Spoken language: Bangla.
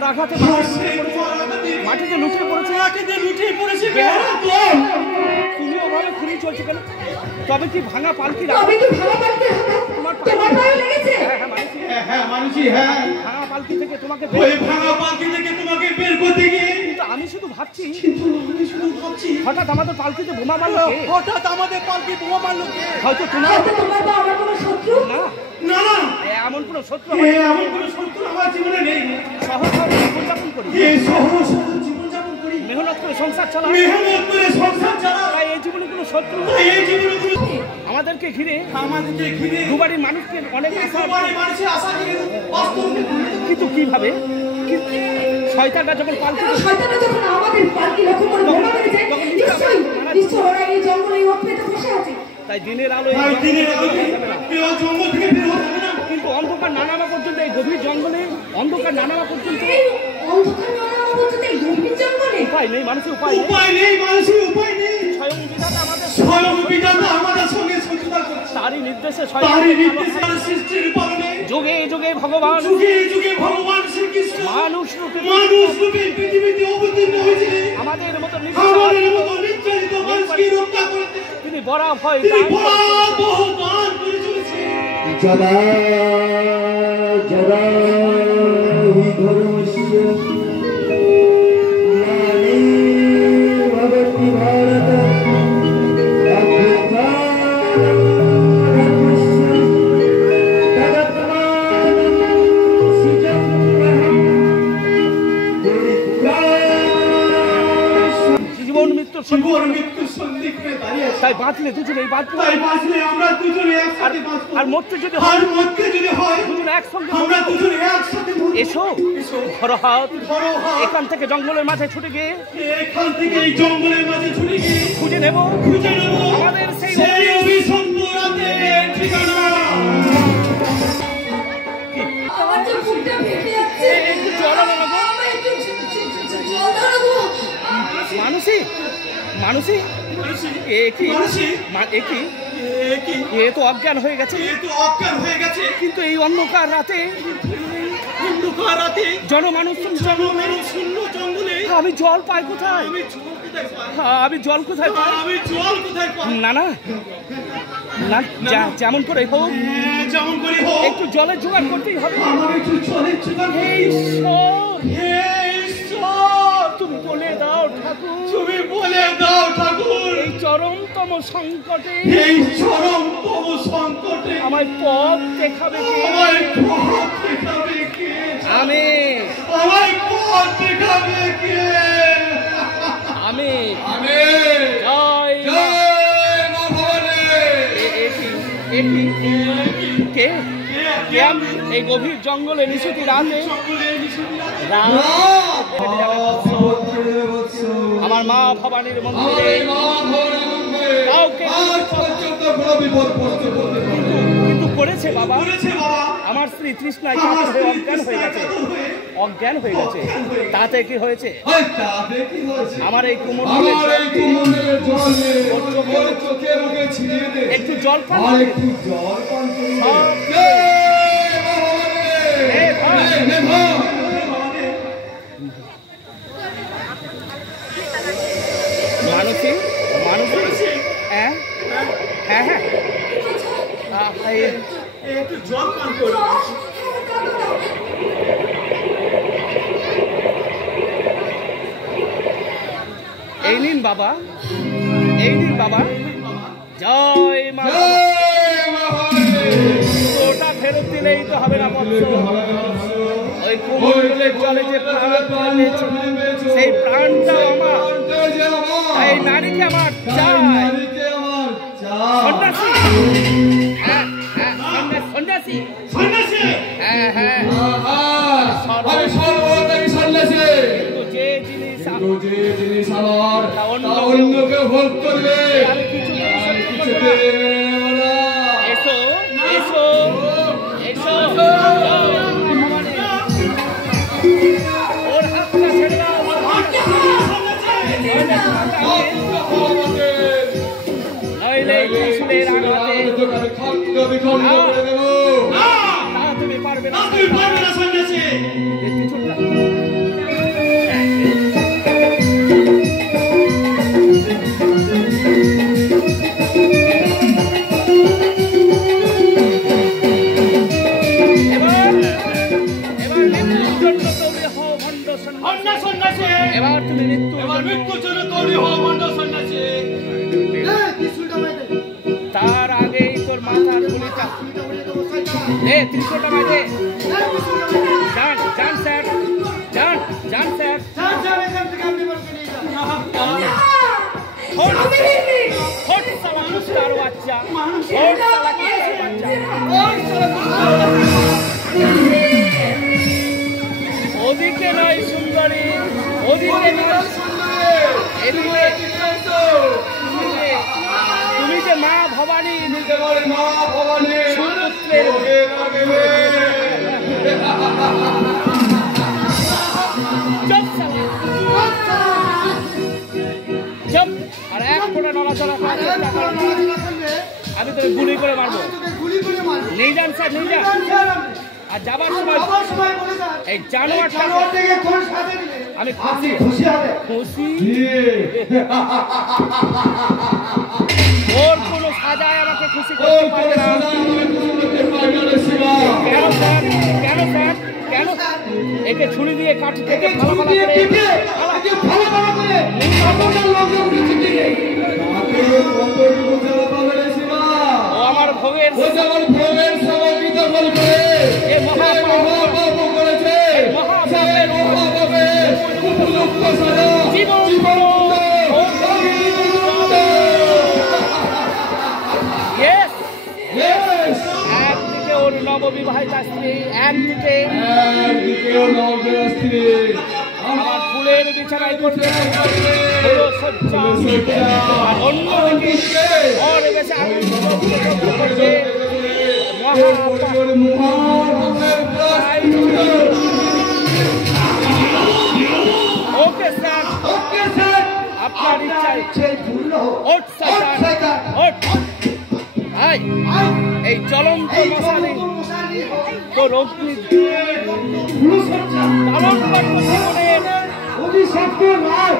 মার আঘাতে মাটিতে লুটিয়ে পড়েছে। তুমি ওভাবে খুঁড়ি চলছে কেন? তবে কি ভাঙা পালকি ভাঙা পালকি থেকে তোমাকে বের করতে গিয়ে কিন্তু আমি শুধু ভাবছি হঠাৎ আমাদের পালকিতে বোমা মারলো কে? হয়তো তোমার না এমন কোনো শত্রু আমার জীবনে নেই। সহজ জীবনযাপন করি, মেহনত করে সংসার চালাই, তাই এই জীবনে কোনো শত্রু আমাদেরকে ঘিরে দুবাড়ির মানুষকে অনেক আশা, কিন্তু কিভাবে শয়তানটা যখন পালকি তাই দিনের আলো কিন্তু অন্ধকার না নামা পর্যন্ত এই গভীর জঙ্গলে অন্ধকার না নামা পর্যন্ত উপায় নেই, মানুষের উপায় নেই। স্বয়ং বিধাতা আমাদের সঙ্গে শত্রুতা করছে। তারই নির্দেশে সৃষ্টির পালনে যুগে যুগে ভগবান শ্রীকৃষ্ণ মানুষ রূপে পৃথিবীতে অবতীর্ণ হয়েছিলেন। আমাদের মতো নির্যাতিত মানুষকে রক্ষা করতে তিনি বরাবর দান করে চলেছেন। জরা জরা হি ধর্মস্য তাই বাঁচলে দুজনেই বাঁচবো, আর মরতে যদি হয় দুজনে একসঙ্গে এসো ধরো হাত। এখান থেকে জঙ্গলের মাঝে ছুটে গিয়ে খুঁজে নেব আমাদের সেই মানুষই এ তো অজ্ঞান হয়ে গেছে, কিন্তু এই অন্ধকার রাতে জনমানুষ শূন্য জঙ্গলে আমি জল পাই কোথায়? আমি জল কোথায় পাই? না না না, যেমন করে হোক একটু জলের জোগাড় করতেই হবে। তুমি বলে দাও ঠাকুর, এই চরমতম সংকটে আমায় পথ দেখাবে কে? আমি এই গভীর জঙ্গলে নিশুতি রাতে আমার মা ভবানীর মন্দিরে কিন্তু পড়েছে বাবা, আমার স্ত্রী তৃষ্ণায় অজ্ঞান হয়ে গেছে। তাতে কি হয়েছে? আমার এই একটু জল পান একটু জল পান করো। এই নিন বাবা, জয় মা। ওটা ফেরত দিলেই তো হবে না, ওই কুমোরের জলে যে প্রাণ সেই প্রাণটা আমার, এই নারীকে আমার চাই। সন্ন্যাসী যে জিনিস আমার অন্যকে ভোগ করবে এসো এসো এসো, ওর হাতটা ছেড়ে দাও, নইলে ত্রিশূলের আঘাতে তুমি পারবে না সন্ন্যাসী। তোর মাথার গুলিটা দে 300 টাকা দে যান যান স্যার যান যান স্যার হট সালা কুস্তার বাচ্চা হট সালা কুস্তার বাচ্চা ওদিকে নয় সুন্দরী ওদিকে নয় এদিকে তুমি যে মা ভবানী মা ভবানী সুপুত্রের চুপ সালা চুপ আর এক ফোঁটা নড়াচড়া করার চেষ্টা করো আমি তোকে গুলি করে মারবো নেই যান স্যার নেই যান আর যাবার সময় এই জানোয়ারটা আমি খুশি খুশি ওর কোনো সাজায় আমাকে খুশি করতে পারবে না কেন স্যার কেন স্যার কেন একে ছুরি দিয়ে কাঠি থেকে ফালা করে ও আমার ভোগের একদিকে ওর নববিবাহিতা স্ত্রী একদিকে আমার ফুলের বিছানায় করছে আর অন্যদিকে ওর বেশি করছে ওকে স্যার আপনার ইচ্ছায় ওঠ শয়তান ওঠ এই জ্বলন্ত মশালে তোর অগ্নি পালন করবো জীবনের অভিশপ্ত নয়